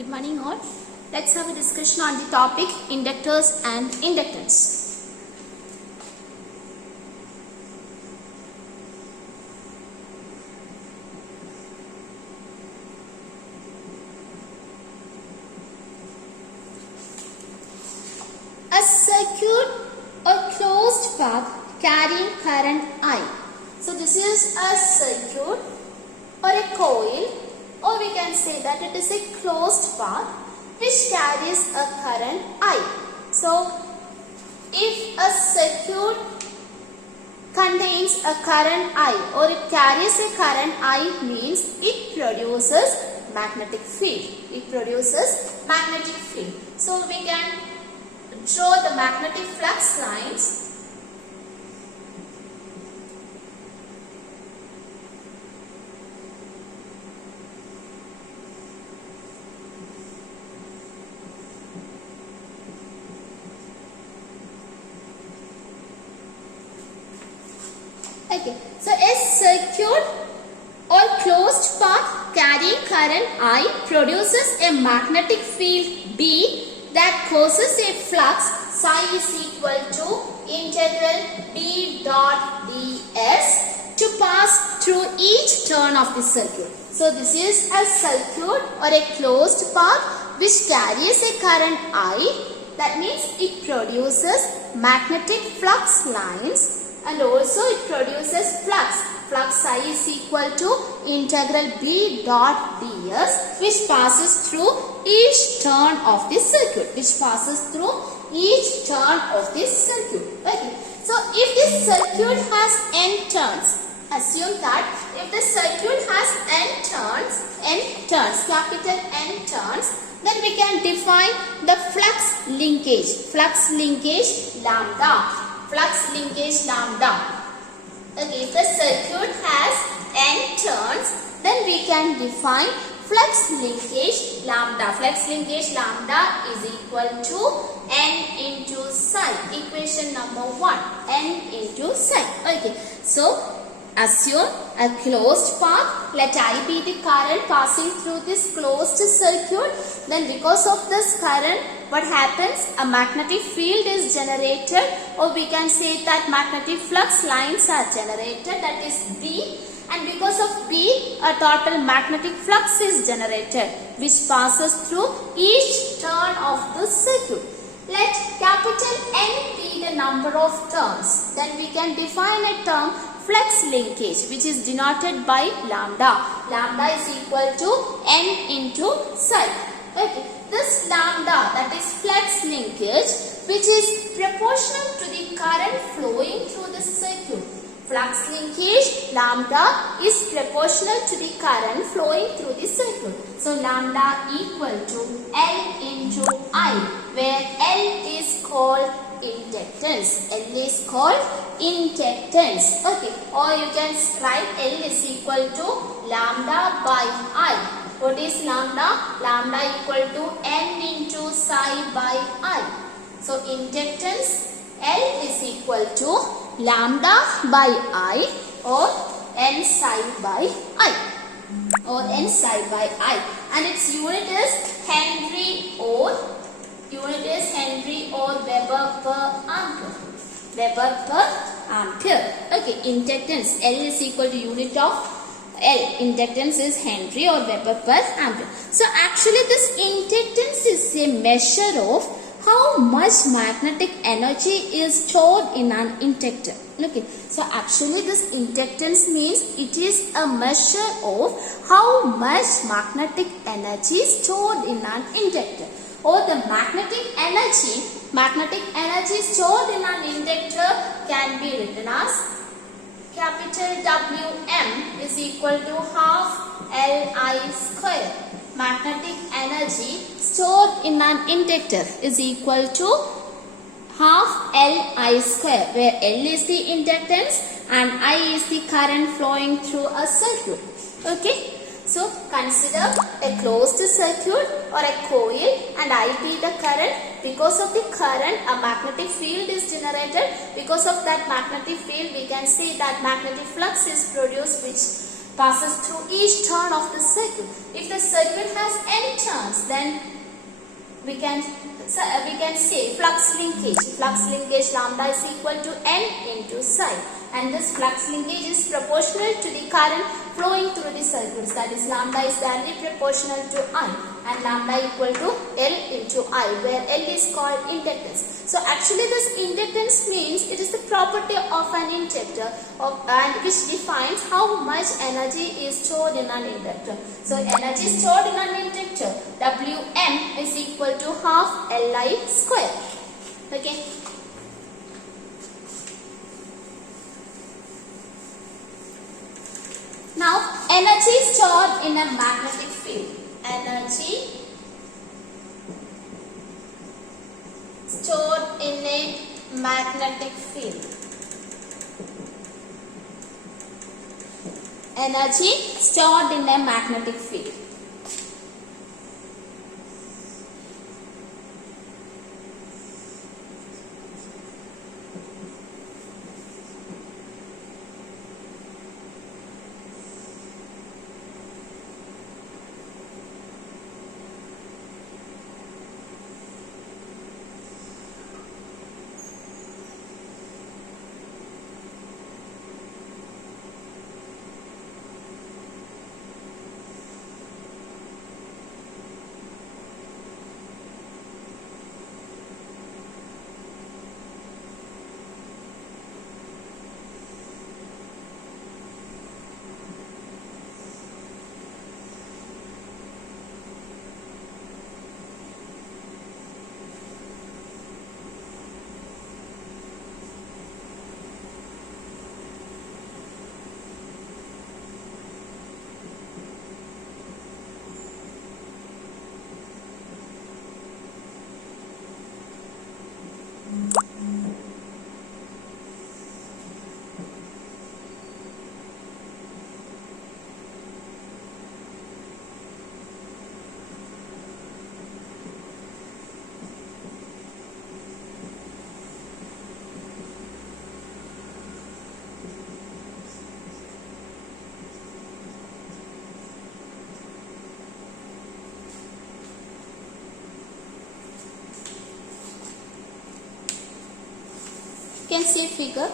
Good morning all. Let's have a discussion on the topic inductors and inductance. A circuit or closed path carrying current I. So this is a circuit or a coil, or we can say that it is a closed path which carries a current I. So if a circuit contains a current I or it carries a current I, means it produces magnetic field. It produces magnetic field. So we can draw the magnetic flux lines. Okay, so a circuit or closed path carrying current I produces a magnetic field B that causes a flux psi is equal to integral B dot ds to pass through each turn of the circuit. So this is a circuit or a closed path which carries a current I. That means it produces magnetic flux lines. And also it produces flux. Flux psi is equal to integral B dot ds, which passes through each turn of this circuit. Okay. So if this circuit has n turns, assume that if the circuit has n turns, capital N turns, then we can define the flux linkage lambda. Flux linkage lambda. Okay, if the circuit has n turns, then we can define flux linkage lambda. Flux linkage lambda is equal to n into psi. Equation number 1, n into psi. Okay, so assume a closed path. Let I be the current passing through this closed circuit. Then because of this current, what happens? A magnetic field is generated, or we can say that magnetic flux lines are generated, that is B. And because of B, a total magnetic flux is generated, which passes through each turn of the circuit. Let capital N be the number of turns. Then we can define a term flux linkage, which is denoted by lambda. Lambda is equal to n into psi. Okay. This lambda, that is flux linkage, which is proportional to the current flowing through the circuit. Flux linkage lambda is proportional to the current flowing through the circuit. So lambda equal to L into I, where L is called inductance. L is called inductance. Okay. Or you can write L is equal to lambda by I. What is lambda? Lambda equal to n into psi by I. So inductance L is equal to lambda by I, or n psi by I. And its unit is Henry or Weber per ampere. Okay, inductance L is equal to unit of L. Inductance is Henry or Weber per ampere. So actually this inductance is a measure of how much magnetic energy is stored in an inductor. Okay. So actually this inductance means it is a measure of how much magnetic energy is stored in an inductor. Or the magnetic energy stored in an inductor can be written as capital Wm is equal to half Li square. Magnetic energy stored in an inductor is equal to half Li square, where L is the inductance and I is the current flowing through a circuit. Okay. So consider a closed circuit or a coil, and I be the current. Because of the current, a magnetic field is generated. Because of that magnetic field, we can say that magnetic flux is produced, which passes through each turn of the circuit. If the circuit has n turns, then we can say flux linkage. Flux linkage lambda is equal to n into psi, and this flux linkage is proportional to the current flowing through the circuits. That is, lambda is directly proportional to I, and lambda equal to L into I, where L is called inductance. So actually this inductance means it is the property of an inductor and which defines how much energy is stored in an inductor. So energy stored in an inductor, Wm is equal to half Li square. Okay. Now energy stored in a magnetic field. Energy stored in a magnetic field. Energy stored in a magnetic field. Can see figure.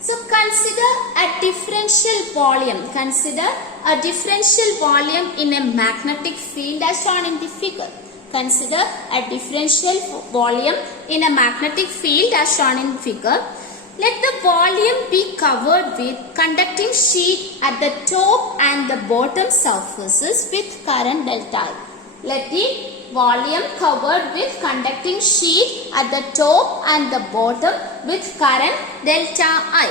So consider a differential volume. Consider a differential volume in a magnetic field as shown in the figure. Consider a differential volume in a magnetic field as shown in the figure. Let the volume be covered with conducting sheet at the top and the bottom surfaces with current delta I. Let the volume covered with conducting sheet at the top and the bottom with current delta I.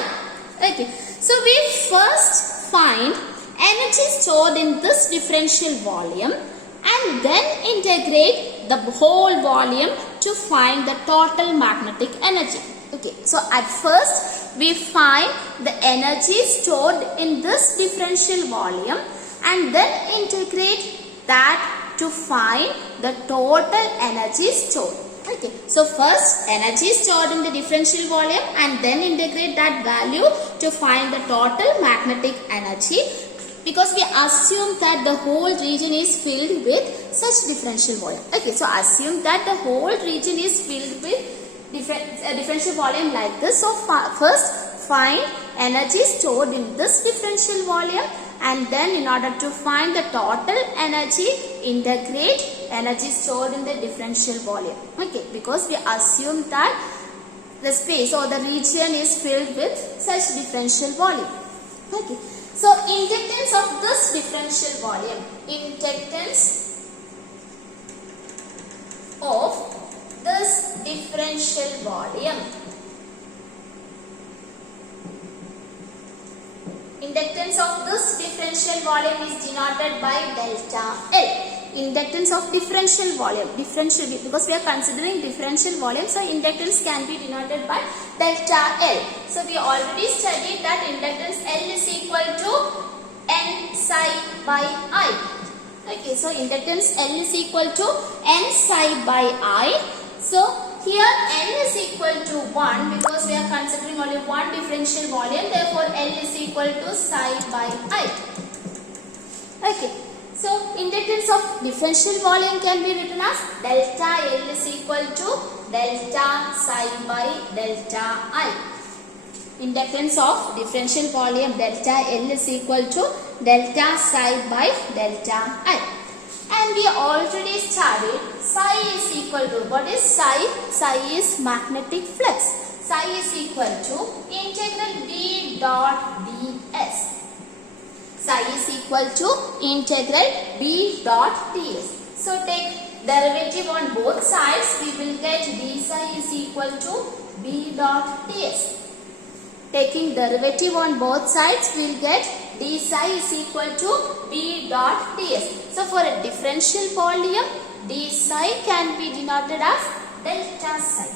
Okay. So we first find energy stored in this differential volume and then integrate the whole volume to find the total magnetic energy. Okay. So at first we find the energy stored in this differential volume and then integrate that to find the total energy stored. Okay. So first energy stored in the differential volume and then integrate that value to find the total magnetic energy, because we assume that the whole region is filled with such differential volume. Okay. So assume that the whole region is filled with differential volume like this. So first find energy stored in this differential volume, and then in order to find the total energy, integrate energy stored in the differential volume. Okay, because we assume that the space or the region is filled with such differential volume. Okay, so inductance of this differential volume, inductance of this differential volume. Inductance of this differential volume is denoted by delta L. Inductance of differential volume, because we are considering differential volume, so inductance can be denoted by delta L. So we already studied that inductance L is equal to N psi by I. Okay, so inductance L is equal to N psi by I. So here N is equal to 1 because we are considering only one differential volume, therefore L is equal to psi by I. Okay. So inductance of differential volume can be written as delta L is equal to delta psi by delta I. Inductance of differential volume delta L is equal to delta psi by delta I. And we already studied psi is equal to, what is psi? Psi is magnetic flux. Psi is equal to integral B dot ds. Psi is equal to integral B dot ds. So take derivative on both sides. We will get d psi is equal to B dot ds. Taking derivative on both sides, we will get d psi is equal to B dot ds. So for a differential volume, d psi can be denoted as delta psi.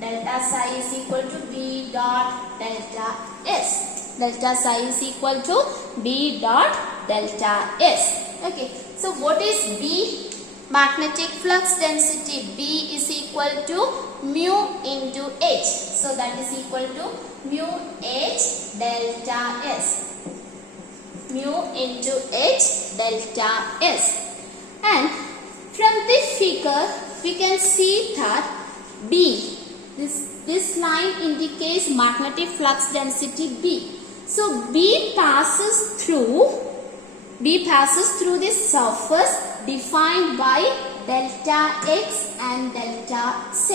Delta psi is equal to B dot delta s. Delta psi is equal to B dot delta s. Okay. So what is B? Magnetic flux density. B is equal to mu into H. So that is equal to mu H delta s. Mu into H delta s. And from this figure, we can see that B, this line indicates magnetic flux density B. So B passes through this surface defined by delta x and delta z.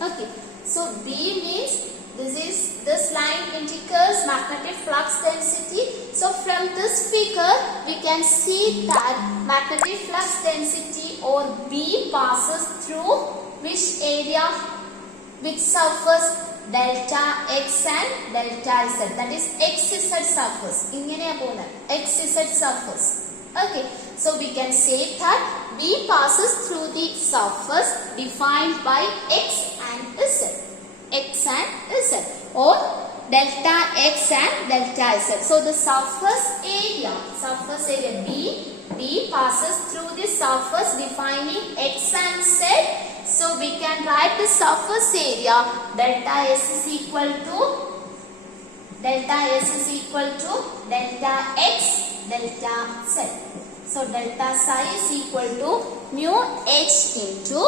Okay. So B means this line indicates magnetic flux density. So from this figure, we can see that magnetic flux density or B passes through which area, which surface? Delta x and delta z. That is xz surface. xz surface. Okay. So we can say that B passes through the surface defined by x and z. X and z. Or delta x and delta z. So the surface area B passes through the surface defining x and z. So we can write the surface area delta s is equal to delta x delta z. So delta psi is equal to mu h into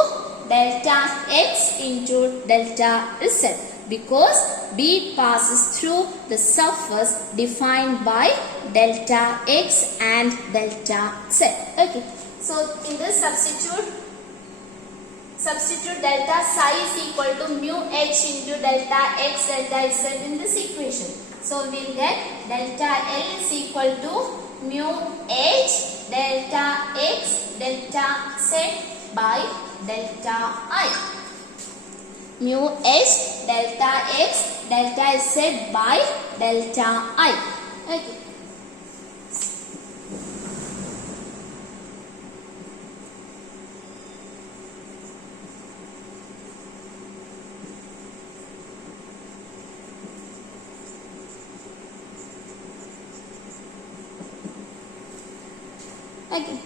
delta x into delta z, because B passes through the surface defined by delta x and delta z. Okay. So in this substitute delta psi is equal to mu h into delta x delta z in this equation. So we will get delta L is equal to mu h delta x delta z by delta I. Mu h delta x delta z by delta I. Okay. Okay.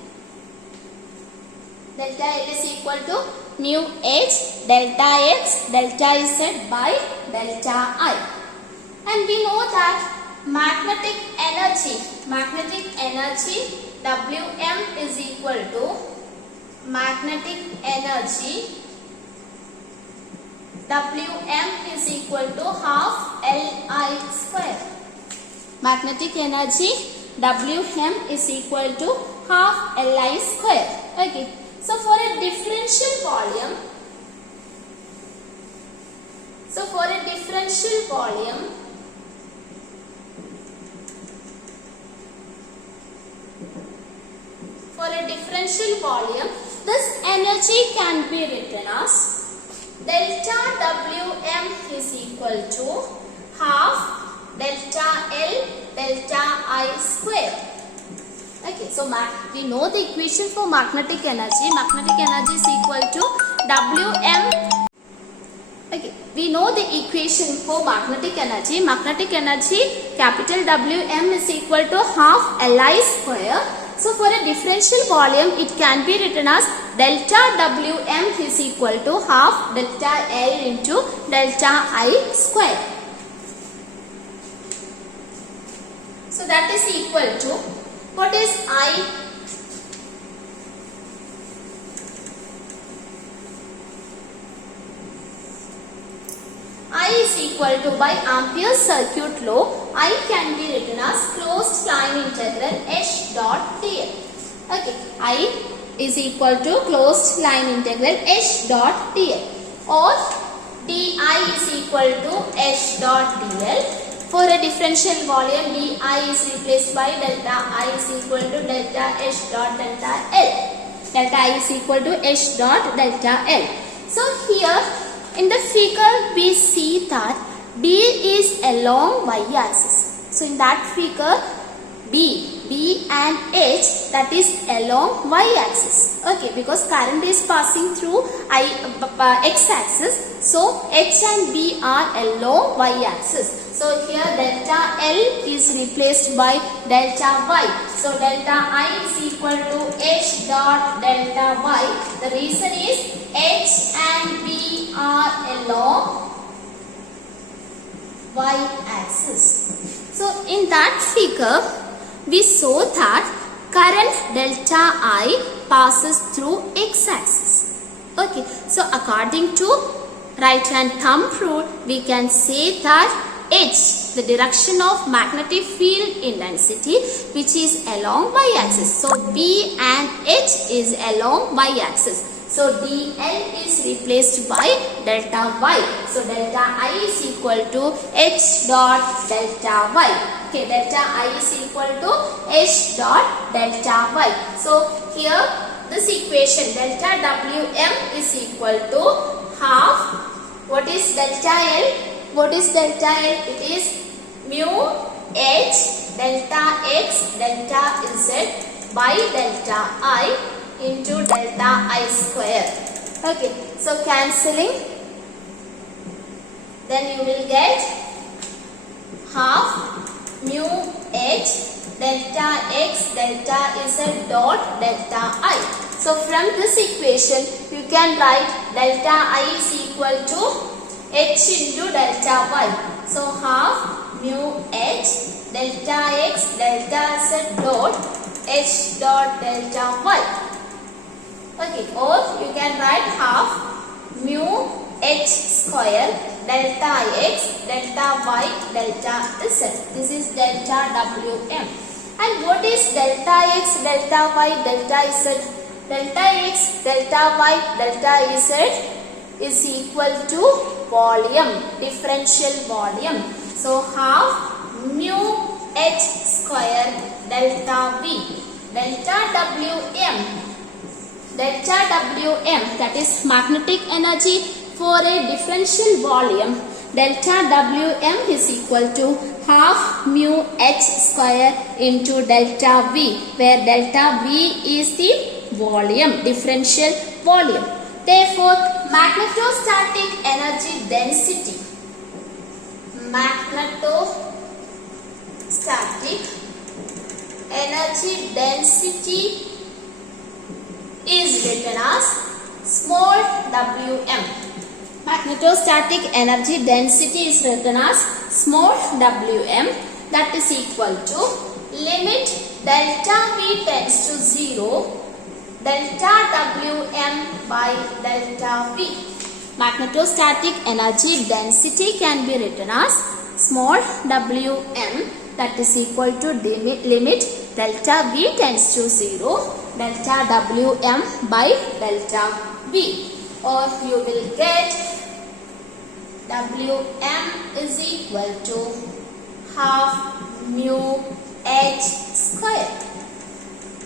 Delta L is equal to mu h delta x delta z by delta I. And we know that magnetic energy Wm is equal to half Li square. Magnetic energy Wm is equal to half Li square. Okay. So for a differential volume, this energy can be written as delta Wm is equal to half delta L delta I square. Okay, so we know the equation for magnetic energy. Magnetic energy is equal to Wm. Okay, we know the equation for magnetic energy. Magnetic energy, capital Wm is equal to half Li square. So for a differential volume, it can be written as delta Wm is equal to half delta L into delta I square. So that is equal to What is I? I is equal to, by Ampere's circuit law, I can be written as closed line integral H dot dl. Okay, I is equal to closed line integral H dot dl, or di is equal to H dot dl. For a differential volume, di is replaced by delta I is equal to delta H dot delta L. Delta I is equal to H dot delta L. So here in the figure we see that B is along y-axis. So in that figure B and H, that is along y-axis. Okay, because current is passing through x-axis. So H and B are along y-axis. So here delta L is replaced by delta Y. So delta I is equal to H dot delta Y. The reason is H and B are along y-axis. So in that figure we saw that current delta I passes through x-axis. Okay, so according to right hand thumb rule, we can say that H, the direction of magnetic field intensity, which is along y-axis. So B and H is along y-axis. So dl is replaced by delta y. So delta I is equal to H dot delta y. Okay, delta I is equal to H dot delta y. So here this equation delta Wm is equal to half. What is delta L? What is delta L? It is mu H delta x delta z by delta I into delta I square. Okay, so cancelling, then you will get half mu H delta x delta z dot delta I. So from this equation you can write delta I is equal to H into delta Y. So half mu H delta x delta z dot H dot delta Y. Okay, or you can write half mu H square delta x delta y delta z. This is delta Wm. And what is delta x delta y delta z? Delta x delta y delta z is equal to volume, differential volume. So half mu H square delta V delta Wm. Delta Wm, that is magnetic energy for a differential volume. Delta Wm is equal to half mu H square into delta V, where delta V is the volume, differential volume. Therefore, magnetostatic energy density, is written as small Wm. Magnetostatic energy density is written as small Wm, that is equal to limit delta V tends to 0, delta Wm by delta V. Magnetostatic energy density can be written as small Wm, that is equal to limit delta V tends to 0, delta Wm by delta V. Or you will get Wm is equal to half mu H square.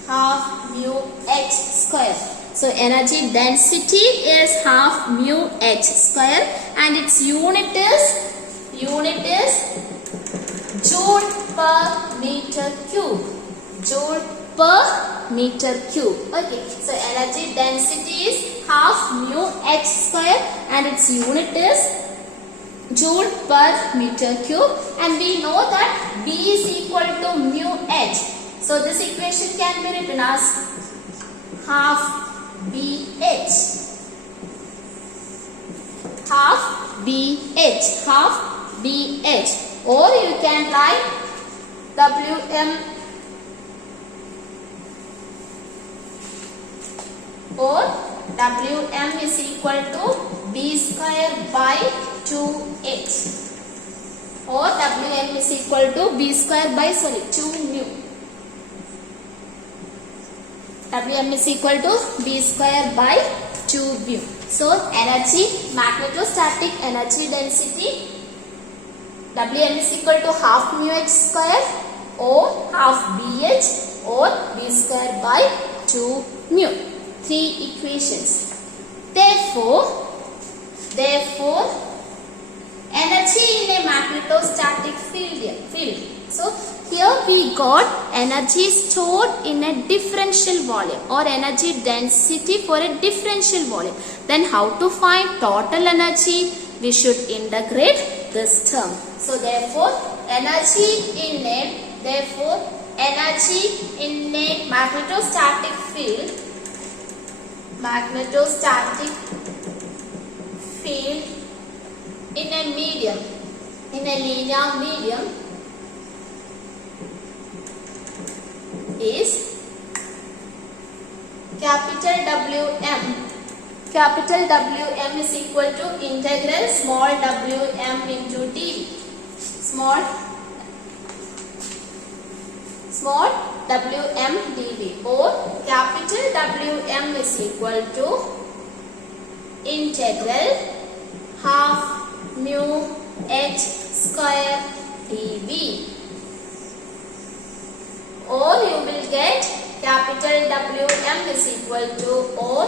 Half mu H square. So energy density is half mu H square and its unit is joule per meter cube. Joule per meter cube. Okay, so energy density is half mu H square and its unit is joule per meter cube, and we know that B is equal to mu H. So this equation can be written as half BH. Half BH. Or you can write Wm or Wm is equal to B square by 2h. Or Wm is equal to B square by 2 mu. Wm is equal to B square by 2 mu. So energy, magnetostatic energy density, Wm is equal to half mu h square or half Bh or B square by 2 mu. 3 equations. Therefore, energy in a magnetostatic field. So here we got energy stored in a differential volume or energy density for a differential volume. Then how to find total energy? We should integrate this term. So therefore energy in a magnetostatic field in a medium, in a linear medium is capital Wm. Capital Wm is equal to integral small wm into dv. Small wm dv, or capital Wm is equal to integral half mu h square dv. Or you will get capital Wm is equal to, or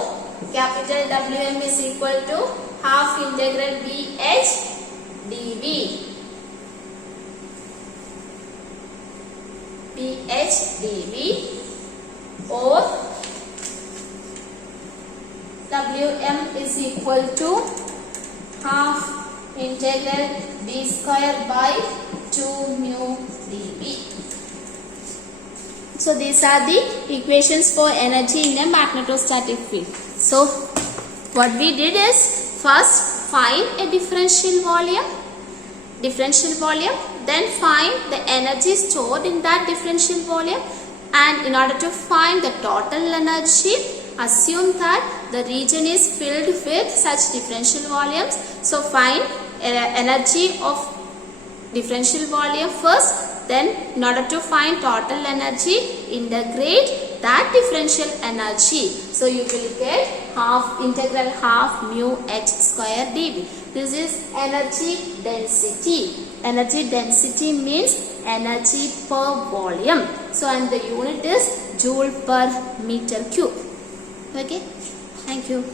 capital Wm is equal to half integral Bh dv. Bh dv, or Wm is equal to half integral B square by 2 mu dv. So these are the equations for energy in a magnetostatic field. So what we did is first find a differential volume, then find the energy stored in that differential volume, and in order to find the total energy, assume that the region is filled with such differential volumes. So find energy of differential volume first. Then in order to find total energy, integrate that differential energy. So you will get half integral half mu h square dv. This is energy density. Energy density means energy per volume. So and the unit is joule per meter cube. Okay. Thank you.